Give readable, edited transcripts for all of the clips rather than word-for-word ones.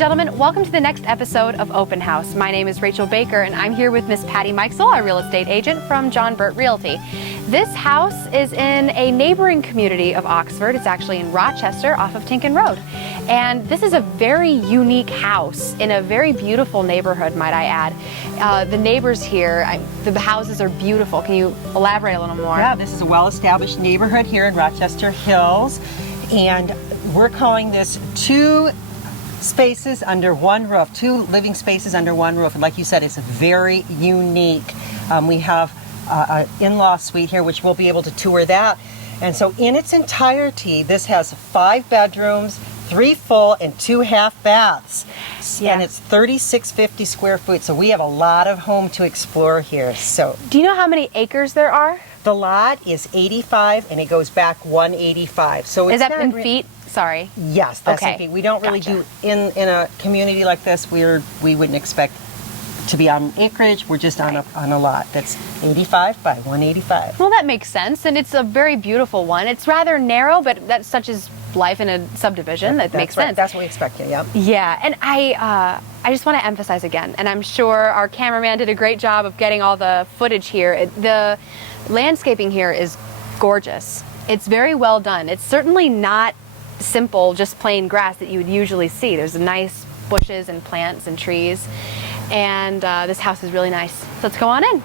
gentlemen, welcome to the next episode of Open House. My name is Rachel Baker, and I'm here with Miss Patty Meixel, our real estate agent from John Burt Realty. This house is in a neighboring community of Oxford. It's actually in Rochester off of Tinkin Road. And this is a very unique house in a very beautiful neighborhood, might I add. The neighbors here, the houses are beautiful. Can you elaborate a little more? Yeah, this is a well-established neighborhood here in Rochester Hills, and we're calling this two spaces under one roof, two living spaces under one roof. And like you said, it's very unique. We have an in-law suite here, which we'll be able to tour that. And so in its entirety, this has 5 bedrooms, 3 full and 2 half baths. Yeah. And it's 3650 square feet, so we have a lot of home to explore here. So, do you know how many acres there are? The lot is 85 and it goes back 185. So is that in feet? Sorry. Yes, that's okay. in feet. We don't really do in a community like this. We wouldn't expect to be on acreage. We're just on a lot that's 85 by 185. Well, that makes sense, and it's a very beautiful one. It's rather narrow, but that's such as life in a subdivision. That makes sense. That's what we expect. Yeah. Yeah, and I just want to emphasize again, and I'm sure our cameraman did a great job of getting all the footage here. The landscaping here is gorgeous. It's very well done. It's certainly not simple, just plain grass that you would usually see. There's nice bushes and plants and trees, and this house is really nice. So let's go on in.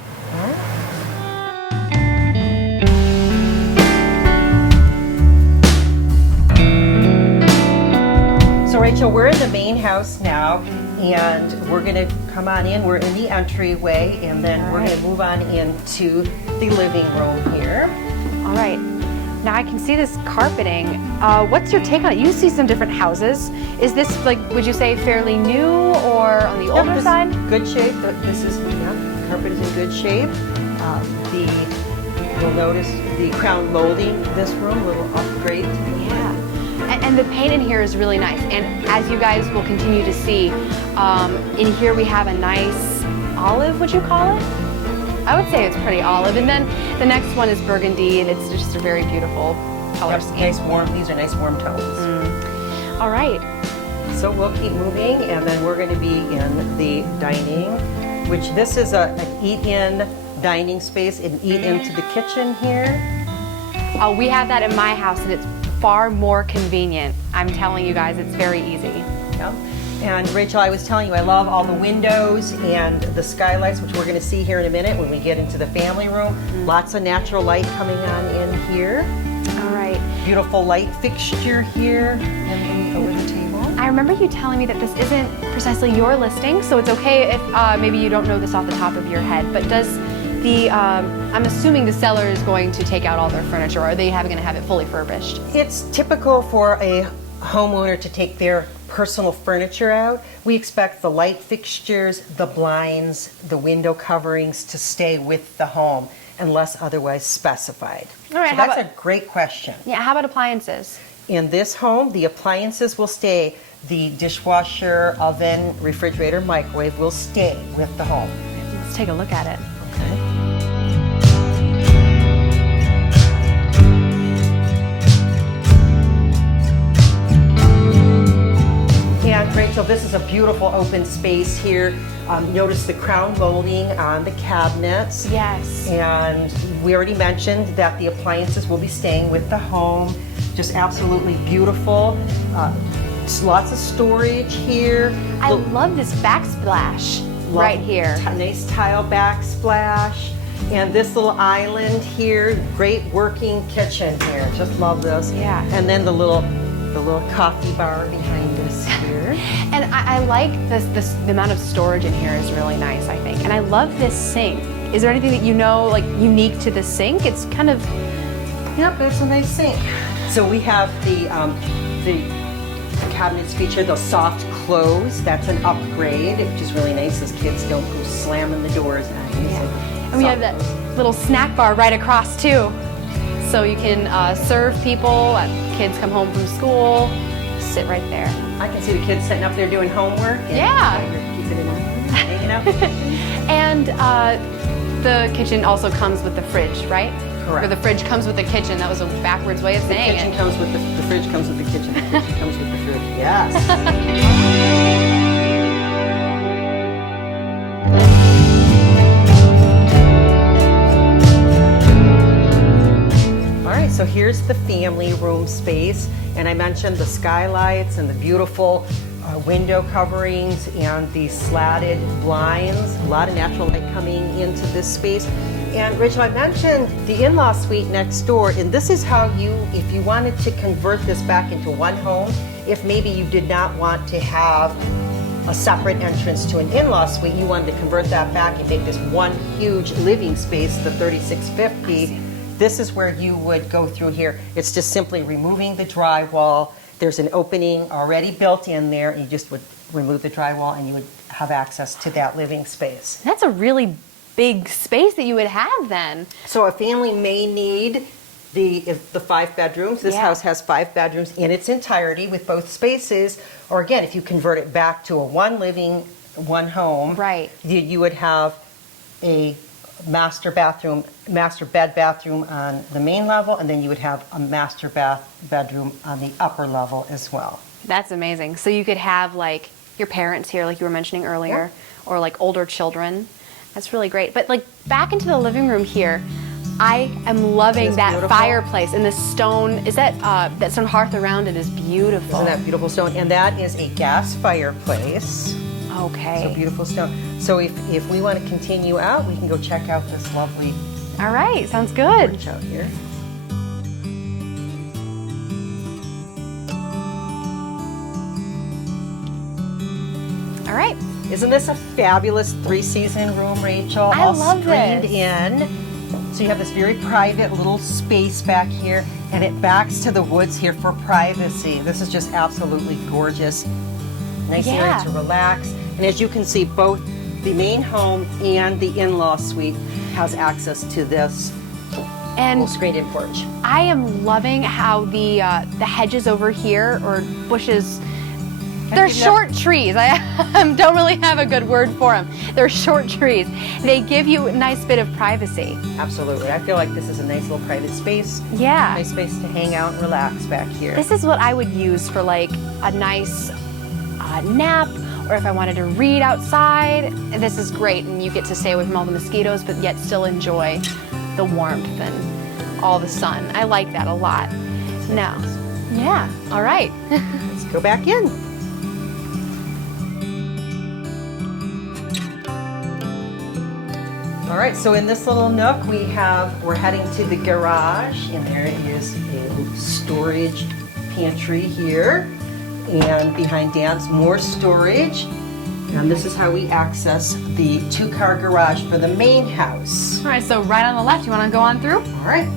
So Rachel, we're in the main house now, and we're going to come on in. We're in the entryway, and then we're going to move on into the living room here. All right. Now I can see this carpeting. What's your take on it? You see some different houses. Is this, like, would you say fairly new or on the older side? Good shape. This is, the carpet is in good shape. You'll notice the crown molding this room, a little upgrade. Yeah. And the paint in here is really nice. And as you guys will continue to see, in here we have a nice olive, would you call it? I would say it's pretty olive. And then the next one is burgundy, and it's just a very beautiful color scheme. Nice warm, these are nice warm tones. All right. So we'll keep moving, and then we're going to be in the dining, which this is an eat-in dining space, and eat into the kitchen here. Oh, we have that in my house, and it's far more convenient. I'm telling you guys, it's very easy. Yeah. And Rachel, I was telling you, I love all the windows and the skylights, which we're going to see here in a minute when we get into the family room. Lots of natural light coming on in here. All right. Beautiful light fixture here and over the table. I remember you telling me that this isn't precisely your listing, so it's okay if maybe you don't know this off the top of your head, but does the, I'm assuming the seller is going to take out all their furniture, or are they going to have it fully furbished? It's typical for a homeowner to take their personal furniture out. We expect the light fixtures, the blinds, the window coverings to stay with the home unless otherwise specified. All right, so that's a great question. Yeah, how about appliances? In this home, the appliances will stay. The dishwasher, oven, refrigerator, microwave will stay with the home. Let's take a look at it. Okay. And Rachel, this is a beautiful open space here. Notice the crown molding on the cabinets. Yes. And we already mentioned that the appliances will be staying with the home. Just absolutely beautiful. Lots of storage here. I love this backsplash right here. Nice tile backsplash. And this little island here, great working kitchen here. Just love this. Yeah. And then the little coffee bar behind us here. And I like the amount of storage in here is really nice, I think. And I love this sink. Is there anything that you know, like, unique to the sink? It's kind of... Yep, it's a nice sink. So we have the cabinets feature the soft close. That's an upgrade, which is really nice. Those kids don't go slamming the doors at you. Yeah. And we have that little snack bar right across too. So you can serve people, kids come home from school, sit right there. I can see the kids sitting up there doing homework. And yeah. Keeping it on, hanging out. And the kitchen also comes with the fridge, right? Correct. Or the fridge comes with the kitchen. That was a backwards way of saying it. The fridge comes with the kitchen. The kitchen comes with the fridge. Yes. here's the family room space, and I mentioned the skylights and the beautiful window coverings and the slatted blinds, a lot of natural light coming into this space. And Rachel, I mentioned the in-law suite next door, and this is how you, if you wanted to convert this back into one home, if maybe you did not want to have a separate entrance to an in-law suite, you wanted to convert that back and make this one huge living space, the 3650, this is where you would go through here. It's just simply removing the drywall. There's an opening already built in there, and you just would remove the drywall and you would have access to that living space. That's a really big space that you would have then. So a family may need the 5 bedrooms. This house has 5 bedrooms in its entirety with both spaces. Or again, if you convert it back to a one living, one home, right, you would have a master bed bathroom on the main level, and then you would have a master bedroom on the upper level as well. That's amazing. So you could have like your parents here, like you were mentioning earlier, or like older children. That's really great. But like back into the living room here, I am loving that beautiful fireplace and the stone. Is that that stone hearth around it is beautiful. Isn't that beautiful stone? And that is a gas fireplace. Okay. So beautiful stone. So if we want to continue out, we can go check out this lovely. All right, sounds good. Porch out here. All right. Isn't this a fabulous 3-season room, Rachel? I love screened this. in. So you have this very private little space back here, and it backs to the woods here for privacy. This is just absolutely gorgeous. Nice area to relax. And as you can see, both the main home and the in-law suite has access to this little screened-in porch. I am loving how the hedges over here, or bushes, they're short trees. I don't really have a good word for them. They're short trees. They give you a nice bit of privacy. Absolutely. I feel like this is a nice little private space. Yeah. Nice space to hang out and relax back here. This is what I would use for like a nice nap, or if I wanted to read outside. This is great, and you get to stay away from all the mosquitoes, but yet still enjoy the warmth and all the sun. I like that a lot. Now, yeah, all right. Let's go back in. All right, so in this little nook we're heading to the garage, and there is a storage pantry here, and behind Dan's more storage. And this is how we access the 2-car garage for the main house. All right, so right on the left, you want to go on through? All right.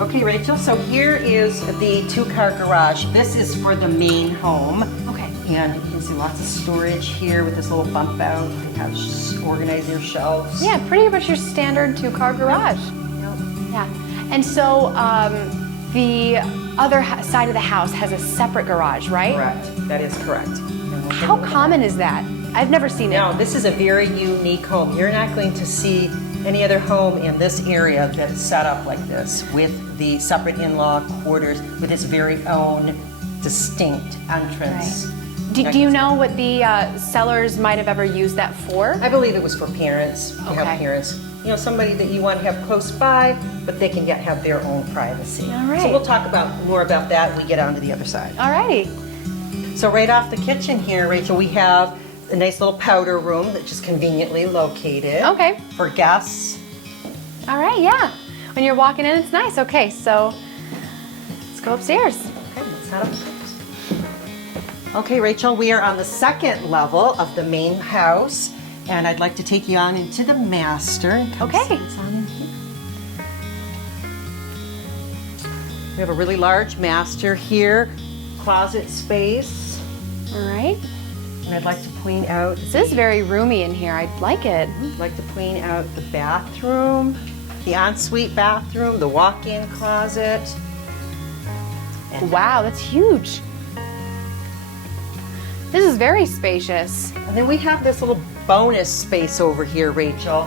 Okay, Rachel, so here is the 2-car garage. This is for the main home. Okay. And you can see lots of storage here with this little bump out. They have organized their shelves. Yeah, pretty much your standard 2-car garage. Yep. Yeah. And so the other side of the house has a separate garage, right? Correct. That is correct. How common is that? I've never seen it. Now, this is a very unique home. You're not going to see any other home in this area that is set up like this, with the separate in-law quarters, with its very own distinct entrance. Right. Do you know what the sellers might have ever used that for? I believe it was for parents. To have parents, you know, somebody that you want to have close by, but they can have their own privacy. All right. So we'll talk more about that when we get onto the other side. All righty. So right off the kitchen here, Rachel, we have a nice little powder room that's just conveniently located. Okay. For guests. All right, yeah. When you're walking in, it's nice. Okay, so let's go upstairs. Okay, let's head up. Okay, Rachel, we are on the 2nd level of the main house, and I'd like to take you on into the master. And come see what's on in here. We have a really large master here, closet space. All right. And I'd like to point out, This is very roomy in here. I like it. I'd like to point out the bathroom, the ensuite bathroom, the walk-in closet. And Wow, that's huge. This is very spacious. And then we have this little bonus space over here, Rachel.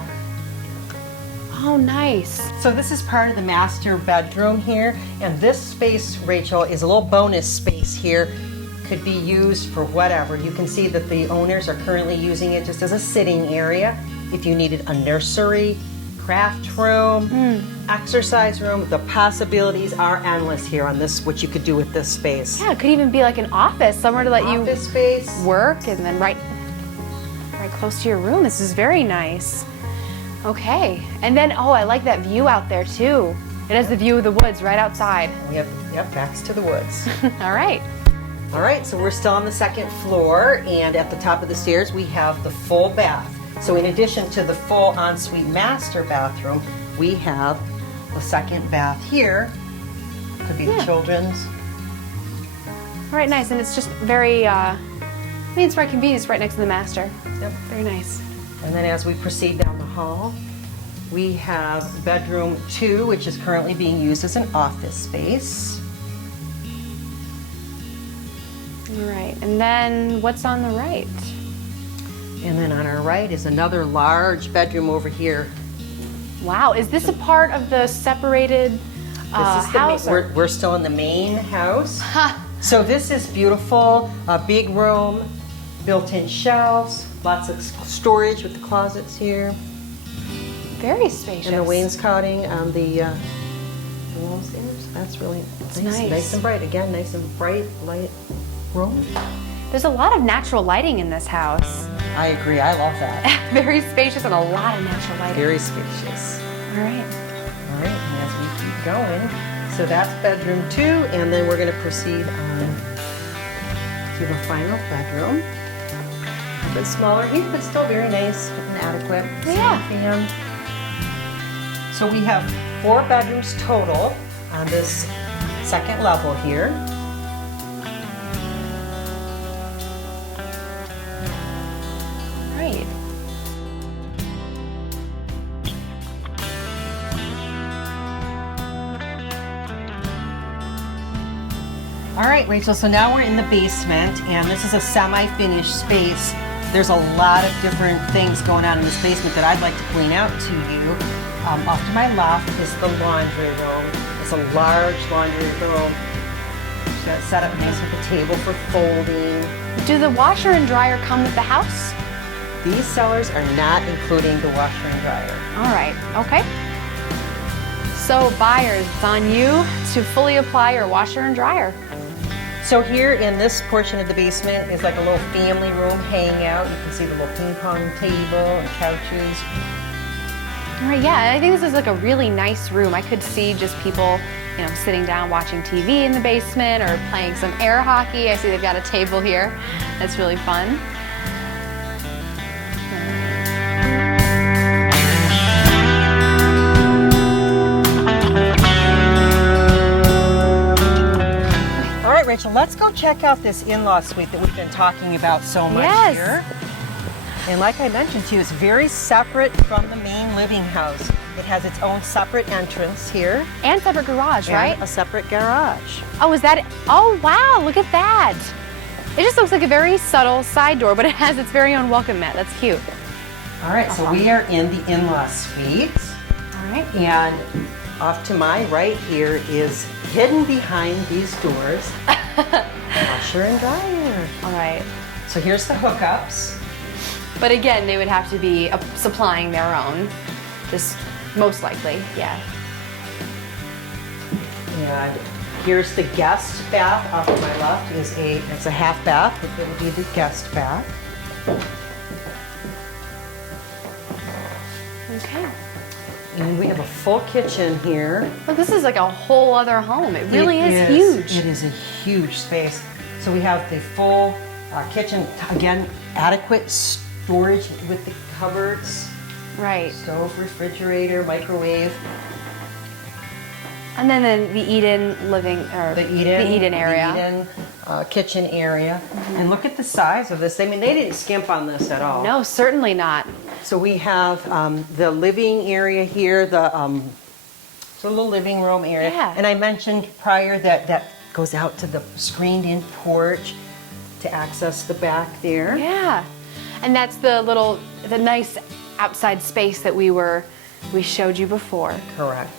Oh, nice. So this is part of the master bedroom here, and this space, Rachel, is a little bonus space here. Could be used for whatever. You can see that the owners are currently using it just as a sitting area. If you needed a nursery, craft room, exercise room. The possibilities are endless here on this, what you could do with this space. Yeah, it could even be like an office, somewhere to let Office space. you work, and then right close to your room. This is very nice. Okay, and then, oh, I like that view out there too. It has the view of the woods right outside. We have, yep, backs to the woods. All right. All right, so we're still on the second floor, and at the top of the stairs we have the full bath. So in addition to the full ensuite master bathroom, we have the second bath here. Could be the children's. All right, nice, and it's just very, it's very convenient. It's right next to the master. Yep. Very nice. And then as we proceed down the hall, we have bedroom 2, which is currently being used as an office space. All right, and then what's on the right? And then on our right is another large bedroom over here. Wow, is this a part of the separated This is house? we're still in the main house. So this is beautiful, a big room, built-in shelves, lots of storage with the closets here. Very spacious. And the wainscoting on the walls there. So that's really nice. Nice and bright. Again, nice and bright, light room. There's a lot of natural lighting in this house. I agree. I love that. Very spacious and a lot of natural lighting. Very spacious. All right. All right, and as we keep going, so that's bedroom 2, and then we're going to proceed on to the final bedroom. A bit smaller here, but still very nice and adequate. Yeah. And so we have 4 bedrooms total on this second level here. Right. All right, Rachel, so now we're in the basement, and this is a semi-finished space. There's a lot of different things going on in this basement that I'd like to point out to you. Off to my left is the laundry room. It's a large laundry room. It's got set up nice with a table for folding. Do the washer and dryer come with the house? These cellars are not including the washer and dryer. All right. Okay. So buyers, it's on you to fully apply your washer and dryer. So here in this portion of the basement is like a little family room hangout. You can see the little ping pong table and couches. All right, yeah, I think this is like a really nice room. I could see just people, sitting down watching TV in the basement or playing some air hockey. I see they've got a table here. That's really fun. All right, Rachel, let's go check out this in-law suite that we've been talking about so much here. And like I mentioned to you, it's very separate from the main living house. It has its own separate entrance here. And separate garage, And right? a separate garage. Oh, is that it? Oh, wow, look at that. It just looks like a very subtle side door, but it has its very own welcome mat. That's cute. All right, so we are in the in-law suite. All right. And off to my right here is hidden behind these doors, washer and dryer. All right. So here's the hookups. But again, they would have to be supplying their own, just most likely, yeah. And here's the guest bath off to my left. It's a half bath, but it will be the guest bath. Okay. And we have a full kitchen here. Look, this is like a whole other home. It really is huge. It is a huge space. So we have the full kitchen, again, adequate storage with the cupboards, Right. stove, refrigerator, microwave. And then the eat-in living, or The eat-in area. The eat-in kitchen area. And look at the size of this. I mean, they didn't skimp on this at all. No, certainly not. So we have the living area here, the little living room area. Yeah. And I mentioned prior that goes out to the screened-in porch to access the back there. Yeah. And that's the nice outside space that we showed you before. Correct.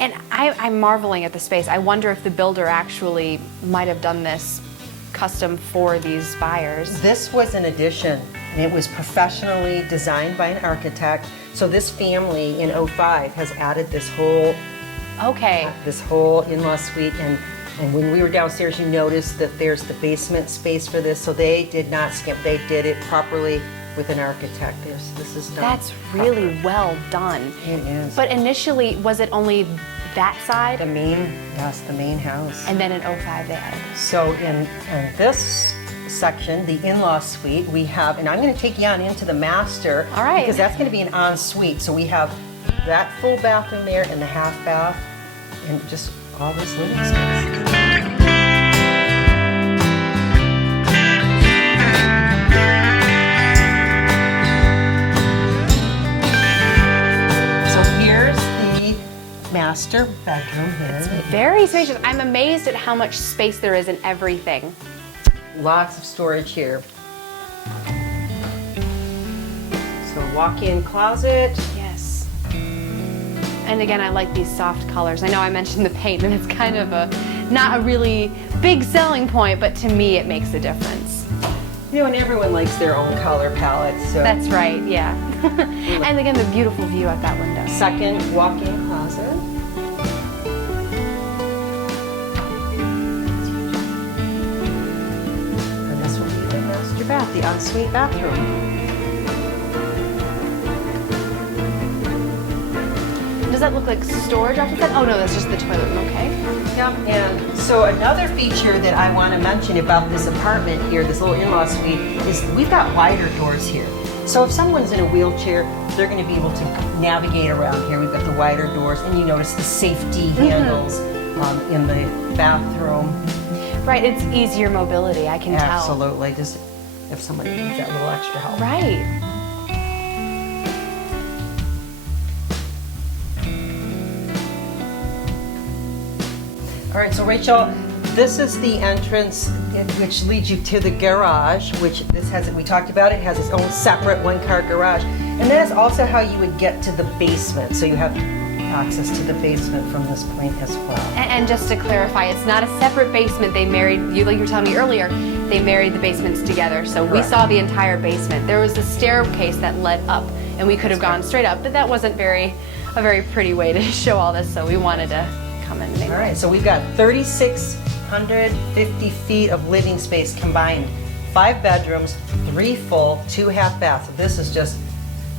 And I'm marveling at the space. I wonder if the builder actually might have done this custom for these buyers. This was an addition and it was professionally designed by an architect. So this family in '05 has added this whole in-law suite, and when we were downstairs, you noticed that there's the basement space for this. So they did not skimp; they did it properly with an architect. This is done. That's really well done. It is. But initially, was it only that side? The main house. And then in '05 they added. So in this section, the in-law suite, we have, and I'm going to take you on into the master. All right. Because that's going to be an ensuite. So we have that full bathroom there and the half bath and just all this living space. So here's the master bedroom here. It's very spacious. I'm amazed at how much space there is in everything. Lots of storage here. So walk-in closet. Yes. And again, I like these soft colors. I know I mentioned the paint, and it's kind of not a really big selling point, but to me it makes a difference. You know, and everyone likes their own color palette. So That's right, yeah. And again, the beautiful view out that window. second walk-in closet. And this will be the master bath, the ensuite bathroom. Does that look like storage off the side? Oh no, that's just the toilet room, okay. Yep, and so another feature that I want to mention about this apartment here, this little in-law suite, is we've got wider doors here. So if someone's in a wheelchair, they're going to be able to navigate around here. We've got the wider doors, and you notice the safety handles in the bathroom. Right, it's easier mobility, I can tell. Absolutely, just if somebody needs that little extra help. Right. All right, so Rachel, this is the entrance which leads you to the garage, which this has, we talked about, it has its own separate one-car garage. And that is also how you would get to the basement. So you have access to the basement from this point as well. And just to clarify, it's not a separate basement. They married, like you were telling me earlier, they married the basements together. So we saw the entire basement. There was a staircase that led up, and we could have gone straight up, but that wasn't a very pretty way to show all this, so we wanted to come in anyway. All right, so we've got 3,650 feet of living space combined. 5 bedrooms, 3 full, 2 half baths. So this is just,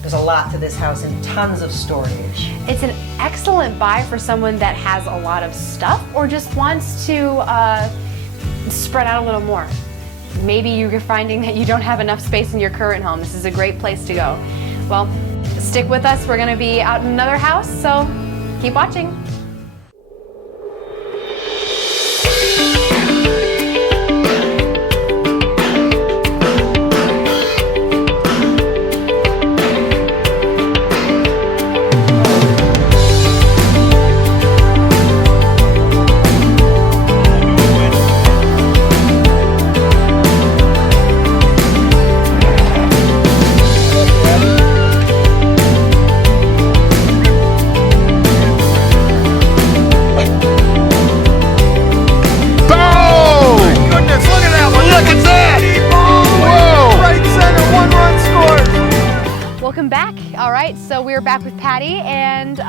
there's a lot to this house and tons of storage. It's an excellent buy for someone that has a lot of stuff or just wants to spread out a little more. Maybe you're finding that you don't have enough space in your current home. This is a great place to go. Well, stick with us. We're going to be out in another house, so keep watching. Welcome back. All right, so we're back with Patty, and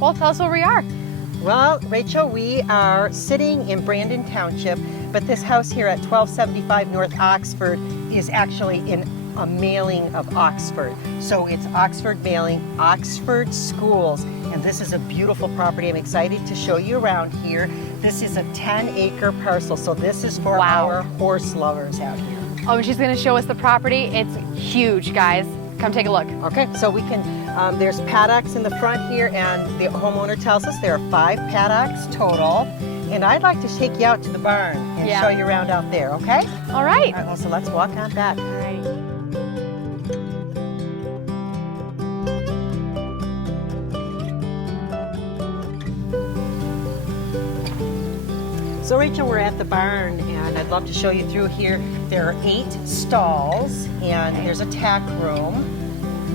well, tell us where we are. Well, Rachel, we are sitting in Brandon Township, but this house here at 1275 North Oxford is actually in a mailing of Oxford. So it's Oxford mailing, Oxford schools, and this is a beautiful property. I'm excited to show you around here. This is a 10-acre parcel, so this is for our horse lovers out here. Oh, and she's going to show us the property. It's huge, guys. Come take a look. Okay, so we can, there's paddocks in the front here, and the homeowner tells us there are 5 paddocks total. And I'd like to take you out to the barn and show you around out there, okay? All right. All right, well, so let's walk on back. All right. So Rachel, we're at the barn, and I'd love to show you through here. There are 8 stalls, and there's a tack room.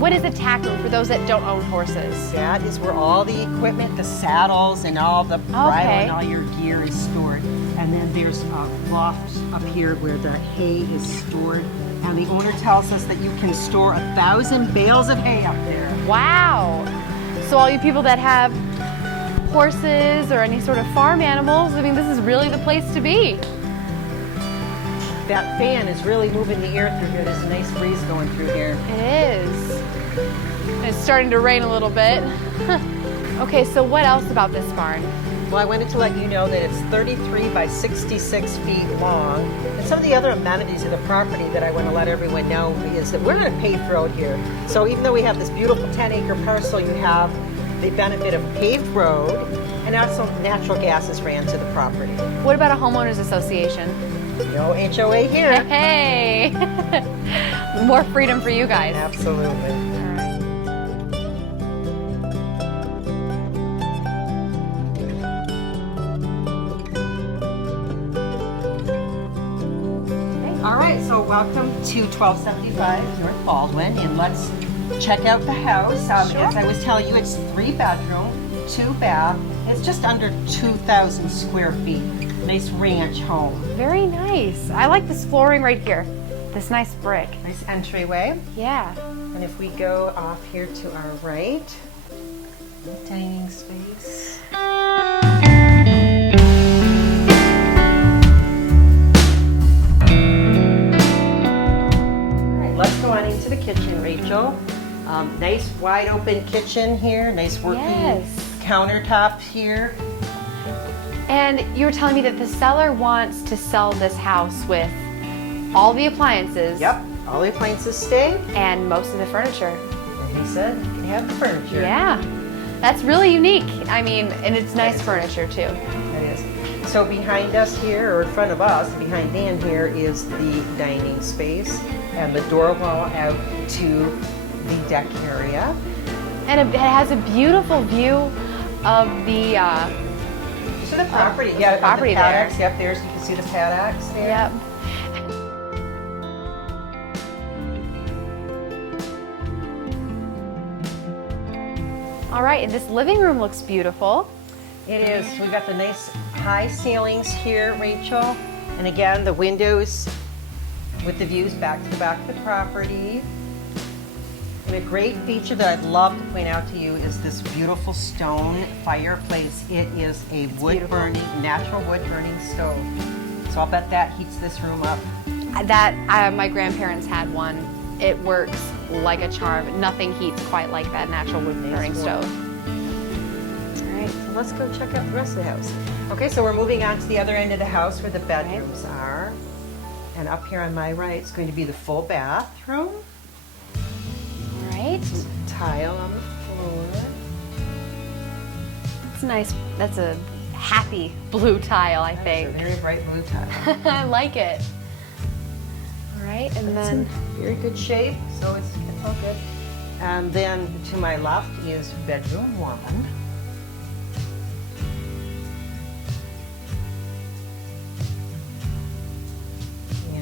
What is a tack room for those that don't own horses? That is where all the equipment, the saddles, and all the bridle and all your gear is stored. And then there's a loft up here where the hay is stored. And the owner tells us that you can store 1,000 bales of hay up there. Wow. So all you people that have horses or any sort of farm animals, I mean, this is really the place to be. That fan is really moving the air through here. There's a nice breeze going through here. It is. And it's starting to rain a little bit. Okay, so what else about this barn? Well, I wanted to let you know that it's 33 by 66 feet long. And some of the other amenities of the property that I want to let everyone know is that we're on a paved road here. So even though we have this beautiful 10-acre parcel, you have the benefit of a paved road, and also natural gas is ran to the property. What about a homeowners association? No HOA here. Hey! More freedom for you guys. Absolutely. All right. All right, so welcome to 1275 North Baldwin, and let's check out the house. Sure. As I was telling you, it's 3-bedroom, 2-bath. It's just under 2,000 square feet. Nice ranch home. Very nice. I like this flooring right here. This nice brick. Nice entryway. Yeah. And if we go off here to our right, dining space. Let's go on into the kitchen, Rachel. Nice wide open kitchen here, nice working countertops here. And you were telling me that the seller wants to sell this house with all the appliances. Yep, all the appliances stay. And most of the furniture. And he said you can have the furniture. Yeah, that's really unique. I mean, and it's nice furniture too. It is. So behind us here, or in front of us, behind Dan here, is the dining space and the door wall out to the deck area. And it has a beautiful view of the So the property, the property the paddocks, there. Yep, there's, you can see the paddocks there. Yep. All right, and this living room looks beautiful. It is. We've got the nice high ceilings here, Rachel. And again, the windows with the views back to the back of the property. And a great feature that I'd love to point out to you is this beautiful stone fireplace. It is a wood-burning, natural wood-burning stove. So I'll bet that heats this room up. My grandparents had one. It works like a charm. Nothing heats quite like that natural wood-burning stove. All right, so let's go check out the rest of the house. Okay, so we're moving on to the other end of the house where the bedrooms are. And up here on my right is going to be the full bathroom. All right. Tile on the floor. It's nice. That's a happy blue tile, I It's a think. very bright blue tile. I like it. All right, and It's then in very good shape, so it's all good. And then to my left is bedroom 1.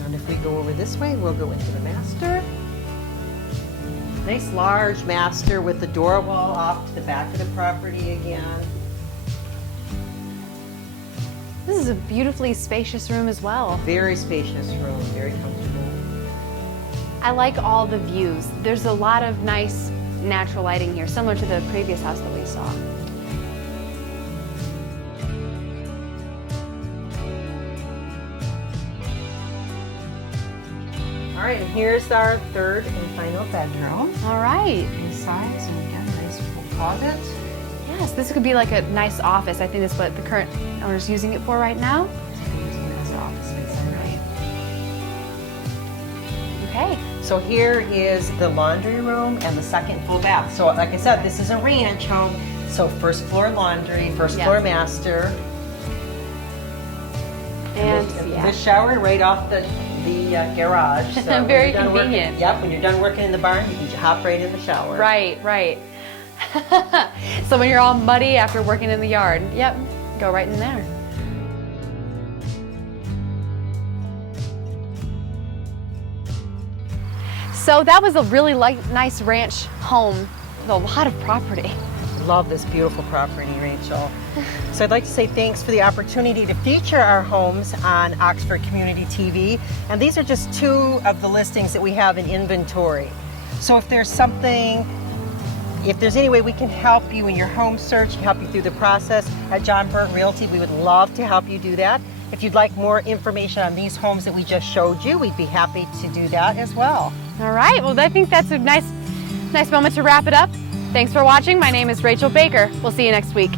And if we go over this way, we'll go into the master. Nice large master with the door wall off to the back of the property again. this is a beautifully spacious room as well. Very spacious room, very comfortable. I like all the views. There's a lot of nice natural lighting here, similar to the previous house that we saw. All right, and here's our third and final bedroom. All right. Inside, so again, nice full closet. Yes, this could be like a nice office. I think that's what the current owner's using it for right now. Nice office inside, right? Okay. So here is the laundry room and the second full bath. So like I said, this is a ranch home. So first floor laundry, first floor master. And the shower right off the garage. So when very you're done convenient. Yep, when you're done working in the barn, you can hop right in the shower. Right, right. So when you're all muddy after working in the yard, yep, go right in there. So that was a really nice ranch home with a lot of property. love this beautiful property, Rachel. So I'd like to say thanks for the opportunity to feature our homes on Oxford Community TV. And these are just 2 of the listings that we have in inventory. So if there's any way we can help you in your home search, help you through the process at John Burt Realty, we would love to help you do that. If you'd like more information on these homes that we just showed you, we'd be happy to do that as well. All right, well, I think that's a nice moment to wrap it up. Thanks for watching. My name is Rachel Baker. We'll see you next week.